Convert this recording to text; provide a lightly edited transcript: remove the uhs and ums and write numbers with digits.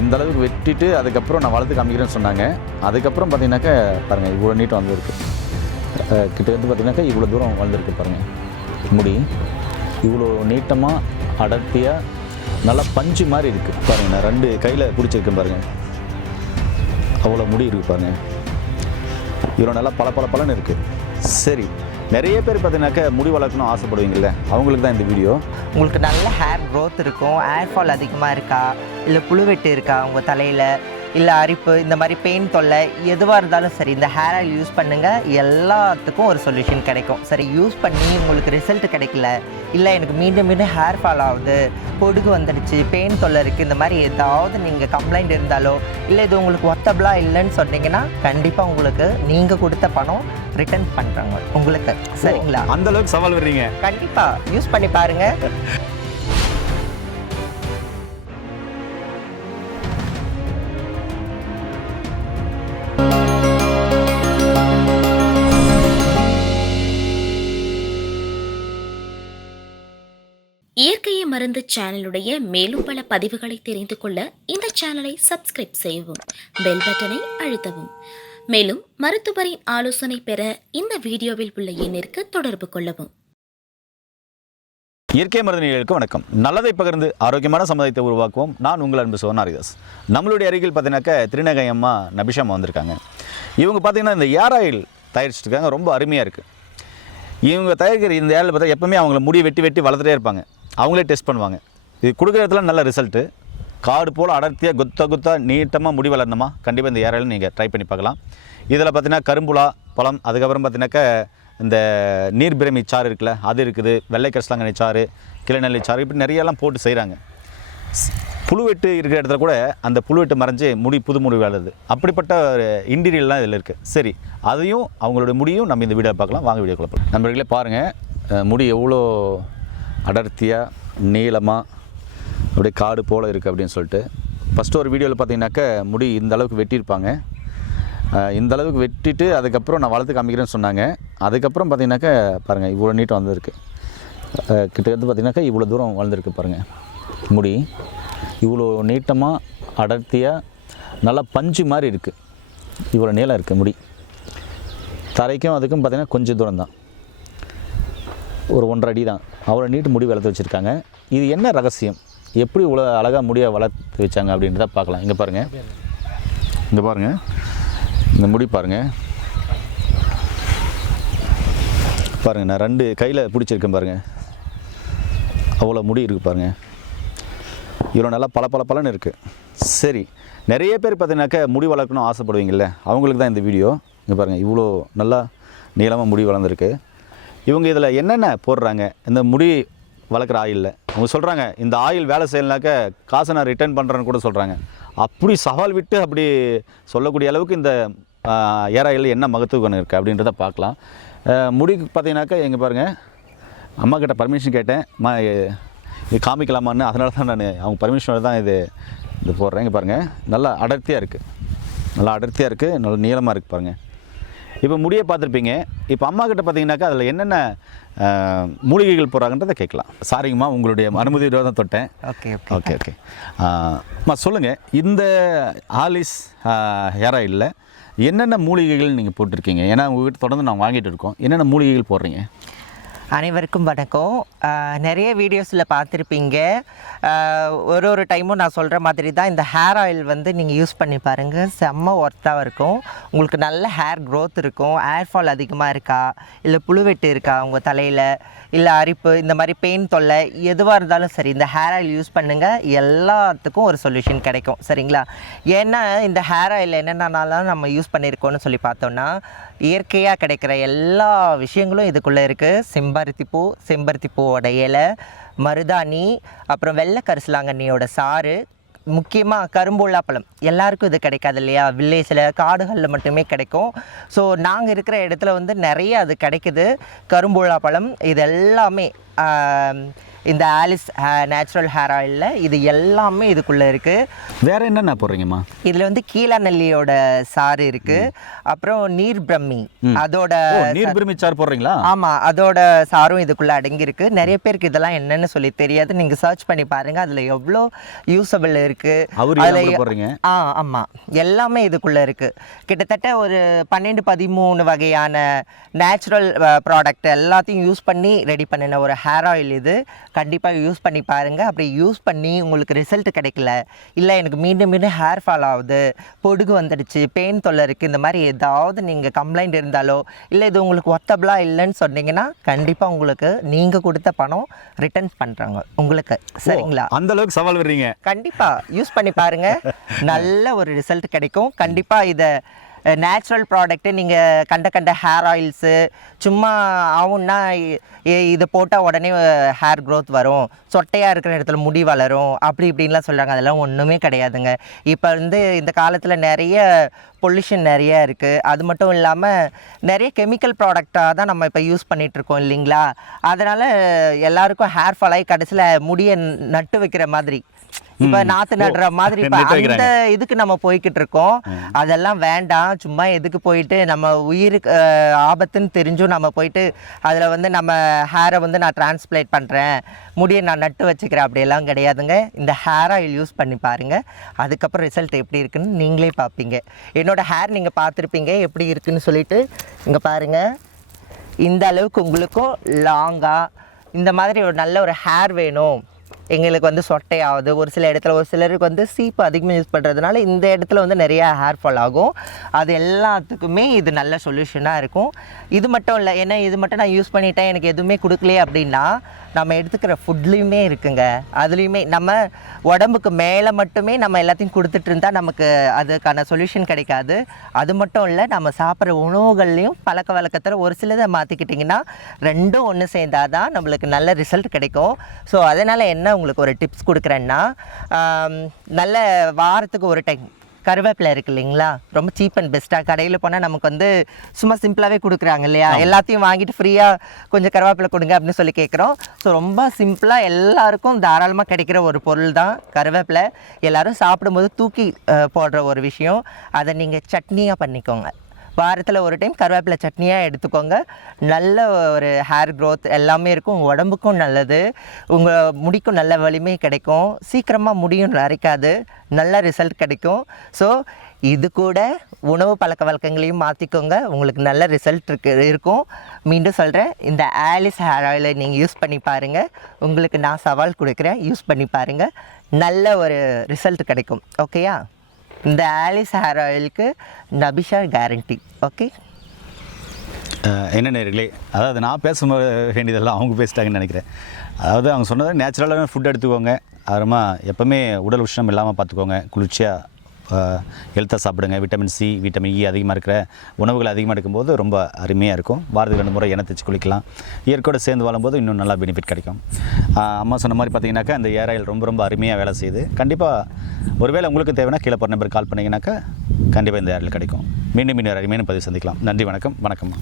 இந்த அளவுக்கு வெட்டிட்டு அதுக்கப்புறம் நான் வளர்த்து காமிக்கிறேன்னு சொன்னாங்க. அதுக்கப்புறம் பார்த்தீங்கன்னாக்கா பாருங்கள் இவ்வளோ நீட்டம் வந்திருக்கு. கிட்டத்தட்ட பார்த்தீங்கன்னாக்கா இவ்வளோ தூரம் வளர்ந்துருக்கு பாருங்கள். முடி இவ்வளோ நீட்டமாக அடர்த்தியாக நல்லா பஞ்சு மாதிரி இருக்குது பாருங்கள். நான் 2 கையில் பிடிச்சிருக்கேன் பாருங்கள். அவ்வளோ முடி இருக்குது பாருங்கள். இவ்வளோ நல்லா பளபளன்னு இருக்குது. சரி, நிறைய பேர் பார்த்தீங்கன்னாக்கா முடி வளர்க்கணும் ஆசைப்படுவீங்கள்ல, அவங்களுக்கு தான் இந்த வீடியோ. உங்களுக்கு நல்ல ஹேர் க்ரோத் இருக்கும், ஹேர் ஃபால் அதிகமாக இருக்கா, இல்லை புழுவெட்டு இருக்கா உங்கள் தலையில், இல்லை அரிப்பு, இந்த மாதிரி பெயின் தொல்லை எதுவாக இருந்தாலும் சரி, இந்த ஹேர் ஆயில் யூஸ் பண்ணுங்கள். எல்லாத்துக்கும் ஒரு சொல்யூஷன் கிடைக்கும். சரி, யூஸ் பண்ணி உங்களுக்கு ரிசல்ட் கிடைக்கல, இல்லை எனக்கு மீண்டும் ஹேர் ஃபால் ஆகுது, பொடுகு வந்துடுச்சு, பெயின் தொல்லை இருக்குது, இந்த மாதிரி ஏதாவது நீங்கள் கம்ப்ளைண்ட் இருந்தாலோ, இல்லை இது உங்களுக்கு ஒர்த்தபிளாக இல்லைன்னு சொன்னீங்கன்னா கண்டிப்பாக உங்களுக்கு நீங்கள் கொடுத்த பணம் ரிட்டர்ன் பண்ணுறாங்க உங்களுக்கு. சரிங்களா? அந்த அளவுக்கு சவால் வர்றீங்க. கண்டிப்பாக யூஸ் பண்ணி பாருங்கள். இயற்கையை மருந்து சேனலுடைய மேலும் பல பதிவுகளை தெரிந்து கொள்ள இந்த சேனலை சப்ஸ்கிரைப் செய்யவும், பெல் பட்டனை அழுத்தவும். மேலும் மருத்துவரின் ஆலோசனை பெற இந்த வீடியோவில் உள்ள எண்ணிற்கு தொடர்பு கொள்ளவும். இயற்கை மருந்து நேயர்களுக்கு வணக்கம். நல்லதை பகிர்ந்து ஆரோக்கியமான சமுதாயத்தை உருவாக்குவோம். நான் உங்கள் அன்பு சோன் ஹரிதாஸ். நம்மளுடைய அருகில் பார்த்தீங்கன்னாக்கா திருநகை அம்மா நபிஷாமா வந்திருக்காங்க. இவங்க பார்த்தீங்கன்னா இந்த ஏர் ஆயில் தயாரிச்சுட்டு இருக்காங்க. ரொம்ப அருமையாக இருக்குது. இவங்க தயாரிக்கிற இந்த ஏரில் பார்த்தா எப்பவுமே அவங்கள முடி வெட்டி வளர்த்துட்டே இருப்பாங்க. அவங்களே டெஸ்ட் பண்ணுவாங்க. இது கொடுக்குற இடத்துல நல்ல ரிசல்ட்டு. காடு போல் அடர்த்தியாக கொத்தா நீட்டமாக முடி வளரணுமா, கண்டிப்பாக இந்த ஏரியாவில் நீங்கள் ட்ரை பண்ணி பார்க்கலாம். இதில் பார்த்தீங்கன்னா கரும்புலா பழம், அதுக்கப்புறம் பார்த்தீங்கன்னாக்கா இந்த நீர்பிரமி சாறு இருக்குல்ல, அது இருக்குது. வெள்ளை கரிசலாங்கண்ணி சாறு, கிளைநெல்லி சாறு, இப்படி நிறையெல்லாம் போட்டு செய்கிறாங்க. புழுவெட்டு இருக்கிற இடத்துல கூட அந்த புழுவெட்டு மறைஞ்சு முடி புது முடி வளருது. அப்படிப்பட்ட ஒரு இன்டீரியர்லாம் இதில் இருக்குது. சரி, அதையும் அவங்களோட முடியும் நம்ம இந்த வீடியோ பார்க்கலாம். வாங்க வீடியோக்குள்ள போகலாம். நண்பர்களே பாருங்கள், முடி எவ்வளோ அடர்த்தியாக நீளமாக அப்படியே காடு போல் இருக்குது அப்படின்னு சொல்லிட்டு. ஃபஸ்ட்டு ஒரு வீடியோவில் பார்த்தீங்கன்னாக்கா முடி இந்த அளவுக்கு வெட்டியிருப்பாங்க. இந்த அளவுக்கு வெட்டிட்டு அதுக்கப்புறம் நான் வளர்த்து காமிக்கிறேன்னு சொன்னாங்க. அதுக்கப்புறம் பார்த்தீங்கன்னாக்கா பாருங்கள் இவ்வளோ நீட்டம் வந்திருக்கு. கிட்டத்தட்ட பார்த்தீங்கன்னாக்கா இவ்வளோ தூரம் வளர்ந்துருக்கு பாருங்கள். முடி இவ்வளோ நீட்டமாக அடர்த்தியாக நல்லா பஞ்சு மாதிரி இருக்குது. இவ்வளோ நீளம் இருக்குது முடி. தரைக்கும் அதுக்கும் பார்த்திங்கன்னா கொஞ்சம் தூரம் தான், ஒரு 1.5 அடி தான். அவ்வளோ நீட்டு முடி வளர்த்து வச்சுருக்காங்க. இது என்ன ரகசியம், எப்படி இவ்வளோ அழகாக முடியை வளர்த்து வச்சாங்க அப்படின்றத பார்க்கலாம். இங்கே பாருங்கள், இந்த பாருங்கள், இந்த முடி பாருங்கள். பாருங்கள், நான் 2 கையில் பிடிச்சிருக்கேன் பாருங்கள். அவ்வளோ முடி இருக்குது பாருங்கள். இவ்வளோ நல்லா பளபளன்னு இருக்குது. சரி, நிறைய பேர் பார்த்தீங்கன்னாக்கா முடி வளர்க்கணும் ஆசைப்படுவீங்கள்ல, அவங்களுக்கு தான் இந்த வீடியோ. இங்கே பாருங்கள், இவ்வளோ நல்லா நீளமாக முடி வளர்ந்துருக்கு. இவங்க இதில் என்னென்ன போடுறாங்க, இந்த முடி வளர்க்குற ஆயிலில் அவங்க சொல்கிறாங்க, இந்த ஆயில் வேலை செய்யலைனாக்கா காசை நான் ரிட்டர்ன் பண்ணுறேன்னு கூட சொல்கிறாங்க. அப்படி சவால் விட்டு அப்படி சொல்லக்கூடிய அளவுக்கு இந்த ஏர் ஆயில் என்ன மகத்துவம் இருக்குது அப்படின்றத பார்க்கலாம். முடிக்கு பார்த்தீங்கன்னாக்கா எங்கே பாருங்கள், அம்மா கிட்ட பர்மிஷன் கேட்டேன், அம்மா இது காமிக்கலாமான்னு. அதனால தான் நான் அவங்க பர்மிஷனோட தான் இது போடுறேன். இங்கே பாருங்கள், நல்லா அடர்த்தியாக இருக்குது, நல்லா நீளமாக இருக்குது பாருங்கள். இப்போ முடியை பார்த்துருப்பீங்க. இப்போ அம்மா கிட்ட பார்த்தீங்கன்னாக்கா அதில் என்னென்ன மூலிகைகள் போடுறாங்கன்றதை கேட்கலாம். சாரிங்கம்மா, உங்களுடைய அனுமதியோட தான் தொட்டேன். ஓகே அம்மா சொல்லுங்கள், இந்த ஆலிஸ் ஹேர் ஆயிலில் என்னென்ன மூலிகைகள் நீங்கள் போட்டிருக்கீங்க? ஏன்னா உங்கள்கிட்ட தொடர்ந்து நான் வாங்கிட்டு இருக்கோம். என்னென்ன மூலிகைகள் போடுறீங்க? அனைவருக்கும் வணக்கம். நிறைய வீடியோஸில் பார்த்துருப்பீங்க. ஒரு டைமும் நான் சொல்கிற மாதிரி தான் இந்த ஹேர் ஆயில் வந்து நீங்கள் யூஸ் பண்ணி பாருங்கள். செம்ம ஒர்த்தாக இருக்கும். உங்களுக்கு நல்ல ஹேர் க்ரோத் இருக்கும், ஹேர் ஃபால் அதிகமாக இருக்கா, இல்லை புழுவெட்டு இருக்கா உங்கள் தலையில், இல்லை அரிப்பு, இந்த மாதிரி பெயின் தொல்லை எதுவாக இருந்தாலும் சரி, இந்த ஹேர் ஆயில் யூஸ் பண்ணுங்கள். எல்லாத்துக்கும் ஒரு சொல்யூஷன் கிடைக்கும். சரிங்களா? ஏன்னா இந்த ஹேர் ஆயில் என்னென்னலாம் நம்ம யூஸ் பண்ணியிருக்கோன்னு சொல்லி பார்த்தோன்னா, இயற்கையாக கிடைக்கிற எல்லா விஷயங்களும் இதுக்குள்ளே இருக்குது. செம்பருத்தி பூவோட இலை, மருதாணி, அப்புறம் வெள்ளை கரிசலாங்கண்ணியோட சாறு, முக்கியமாக கரும்புள்ளா பழம். எல்லாருக்கும் இது கிடைக்காது இல்லையா, வில்லேஜில் காடுகளில் மட்டுமே கிடைக்கும். ஸோ நாங்கள் இருக்கிற இடத்துல வந்து நிறைய அது கிடைக்குது. கரும்புள்ளா பழம் இது எல்லாமே இந்த ஆலிஸ் நேச்சுரல் ஹேர் ஆயிலில் இது எல்லாமே இதுக்குள்ளே இருக்குது. வேற என்னென்ன போடுறீங்கம்மா? இதில் வந்து கீழநெல்லியோட சாறு இருக்குது, அப்புறம் நீர் பிரம்மி அதோட நீர் பிரம்மி சாறு போடுறீங்களா? ஆமாம், அதோட சாரும் இதுக்குள்ளே அடங்கியிருக்கு. நிறைய பேருக்கு இதெல்லாம் என்னன்னு சொல்லி தெரியாது. நீங்கள் சர்ச் பண்ணி பாருங்கள், அதில் எவ்வளோ யூஸபிள் இருக்குது. போடுறீங்க? ஆமாம், எல்லாமே இதுக்குள்ளே இருக்குது. கிட்டத்தட்ட ஒரு 12-13 வகையான நேச்சுரல் ப்ராடக்ட் எல்லாத்தையும் யூஸ் பண்ணி ரெடி பண்ணின ஒரு ஹேர் ஆயில் இது. கண்டிப்பாக யூஸ் பண்ணி பாருங்கள். அப்படி யூஸ் பண்ணி உங்களுக்கு ரிசல்ட் கிடைக்கல, இல்லை எனக்கு மீண்டும் மீண்டும் ஹேர் ஃபால் ஆகுது, பொடுகு வந்துடுச்சு, பெயின் தொல்லை இருக்குது, இந்த மாதிரி ஏதாவது நீங்கள் கம்ப்ளைண்ட் இருந்தாலோ, இல்லை இது உங்களுக்கு ஒர்த்தபிளாக இல்லைன்னு சொன்னீங்கன்னா கண்டிப்பாக உங்களுக்கு நீங்கள் கொடுத்த பணம் ரிட்டர்ன் பண்ணுறாங்க உங்களுக்கு. சரிங்களா? அந்த அளவுக்கு சவால் வர்றீங்க. கண்டிப்பாக யூஸ் பண்ணி பாருங்கள், நல்ல ஒரு ரிசல்ட் கிடைக்கும். கண்டிப்பாக இதை நேச்சுரல் ப்ராடக்ட்டு நீங்கள் கண்ட ஹேர் ஆயில்ஸு சும்மா ஆகும்னா இதை போட்டால் உடனே ஹேர் க்ரோத் வரும், சொட்டையாக இருக்கிற இடத்துல முடி வளரும், அப்படி இப்படின்லாம் சொல்கிறாங்க. அதெல்லாம் ஒன்றுமே கிடையாதுங்க. இப்போ வந்து இந்த காலத்தில் நிறைய பொல்யூஷன் நிறைய இருக்குது. அது மட்டும் இல்லாமல் நிறைய கெமிக்கல் ப்ராடக்டாக தான் நம்ம இப்போ யூஸ் பண்ணிகிட்ருக்கோம் இல்லைங்களா? அதனால் எல்லாருக்கும் ஹேர் ஃபால் ஆகி கடைசியில் முடியை நட்டு வைக்கிற மாதிரி, இப்போ நாற்று நடுற மாதிரி இப்போ அந்த இதுக்கு நம்ம போய்கிட்டு இருக்கோம். அதெல்லாம் வேண்டாம். சும்மா எதுக்கு போயிட்டு நம்ம உயிருக்கு ஆபத்துன்னு தெரிஞ்சும் நம்ம போயிட்டு அதில் வந்து நம்ம ஹேரை வந்து நான் டிரான்ஸ்பிளேட் பண்ணுறேன், முடியை நான் நட்டு வச்சுக்கிறேன், அப்படியெல்லாம் கிடையாதுங்க. இந்த ஹேர் ஆயில் யூஸ் பண்ணி பாருங்கள், அதுக்கப்புறம் ரிசல்ட் எப்படி இருக்குன்னு நீங்களே பார்ப்பீங்க. என்னோடய ஹேர் நீங்கள் பார்த்துருப்பீங்க எப்படி இருக்குன்னு சொல்லிட்டு. இங்கே பாருங்கள், இந்த அளவுக்கு உங்களுக்கும் லாங்காக இந்த மாதிரி ஒரு நல்ல ஒரு ஹேர் வேணும். எங்களுக்கு வந்து சொட்டையாகுது, ஒரு சில இடத்துல ஒரு சிலருக்கு வந்து சீப்பு அதிகமாக யூஸ் பண்ணுறதுனால இந்த இடத்துல வந்து நிறையா ஹேர் ஃபால் ஆகும். அது எல்லாத்துக்குமே இது நல்ல சொல்யூஷனாக இருக்கும். இது மட்டும் இல்லை, ஏன்னா இது மட்டும் நான் யூஸ் பண்ணிட்டேன் எனக்கு எதுவுமே கொடுக்கலையே அப்படின்னா, நம்ம எடுத்துக்கிற ஃபுட்லேயுமே இருக்குங்க. அதுலேயுமே நம்ம உடம்புக்கு மேலே மட்டுமே நம்ம எல்லாத்தையும் கொடுத்துட்டு இருந்தால் நமக்கு அதுக்கான சொல்யூஷன் கிடைக்காது. அது மட்டும் இல்லை, நம்ம சாப்பிட்ற உணவுகள்லையும் பழக்க வழக்கத்தில் ஒரு சிலதை மாற்றிக்கிட்டிங்கன்னா ரெண்டும் ஒன்று சேர்ந்தால் தான் நம்மளுக்கு நல்ல ரிசல்ட் கிடைக்கும். ஸோ அதனால் என்ன உங்களுக்கு ஒரு டிப்ஸ் கொடுக்குறேன்னா, நல்ல வாரத்துக்கு ஒரு டைம் கருவேப்பிலை இருக்குது இல்லைங்களா, ரொம்ப சீப் அண்ட் பெஸ்ட்டாக கடையில் போனால் நமக்கு வந்து சும்மா சிம்பிளாகவே கொடுக்குறாங்க இல்லையா, எல்லாத்தையும் வாங்கிட்டு ஃப்ரீயாக கொஞ்சம் கருவேப்பிலை கொடுங்க அப்படின்னு சொல்லி கேட்குறோம். ஸோ ரொம்ப சிம்பிளாக எல்லாருக்கும் தாராளமாக கிடைக்கிற ஒரு பொருள் தான் கருவேப்பிலை. எல்லோரும் சாப்பிடும்போது தூக்கி போடுற ஒரு விஷயம். அதை நீங்கள் சட்னியாக பண்ணிக்கோங்க. வாரத்தில் ஒரு டைம் கருவேப்பிலை சட்னியாக எடுத்துக்கோங்க. நல்ல ஒரு ஹேர் க்ரோத் எல்லாமே இருக்கும். உடம்புக்கும் நல்லது, உங்கள் முடிக்கும் நல்ல வலிமை கிடைக்கும், சீக்கிரமாக முடியும் நரைக்காது, நல்ல ரிசல்ட் கிடைக்கும். ஸோ இது கூட உணவு பழக்க வழக்கங்களையும் மாற்றிக்கோங்க, உங்களுக்கு நல்ல ரிசல்ட் இருக்கும். மீண்டும் சொல்கிறேன், இந்த ஆலிஸ் ஹேர் ஆயிலை நீங்கள் யூஸ் பண்ணி பாருங்கள். உங்களுக்கு நான் சவால் கொடுக்குறேன், யூஸ் பண்ணி பாருங்கள், நல்ல ஒரு ரிசல்ட் கிடைக்கும். ஓகேயா? இந்த Alice hair ஆயிலுக்கு Nabisha guarantee. Okay, என்ன நேர்களே, அதாவது நான் பேச வேண்டியதெல்லாம் அவங்க பேசிட்டாங்கன்னு நினைக்கிறேன். அதாவது அவங்க சொன்னது நேச்சுரலான ஃபுட் எடுத்துக்கோங்க, அப்புறமா எப்போவுமே உடல் உஷ்ணம் இல்லாமல் பார்த்துக்கோங்க, குளிர்ச்சியாக ஹெல்த்தாக சாப்பிடுங்க, விட்டமின் சி விட்டமின் இ அதிகமாக இருக்கிற உணவுகள் அதிகமாக எடுக்கும்போது ரொம்ப அருமையாக இருக்கும். வாரத்துக்கு 2 முறை எண்ணெய் தேய்ச்சி குளிக்கலாம். இயற்கையோடு சேர்ந்து வாழும்போது இன்னும் நல்லா பெனிஃபிட் கிடைக்கும். அம்மா சொன்ன மாதிரி பார்த்தீங்கன்னாக்கா அந்த ஏர் ஆயில் ரொம்ப ரொம்ப அருமையாக வேலை செய்யுது. கண்டிப்பாக ஒருவேளை உங்களுக்கு தேவைன்னா கீழே போகிற நம்பர் கால் பண்ணிங்கனாக்கா கண்டிப்பாக இந்த ஏர் ஆயில் கிடைக்கும். மீண்டும் இன்னொரு அருமையான பதிவு சந்திக்கலாம். நன்றி, வணக்கம். வணக்கம்.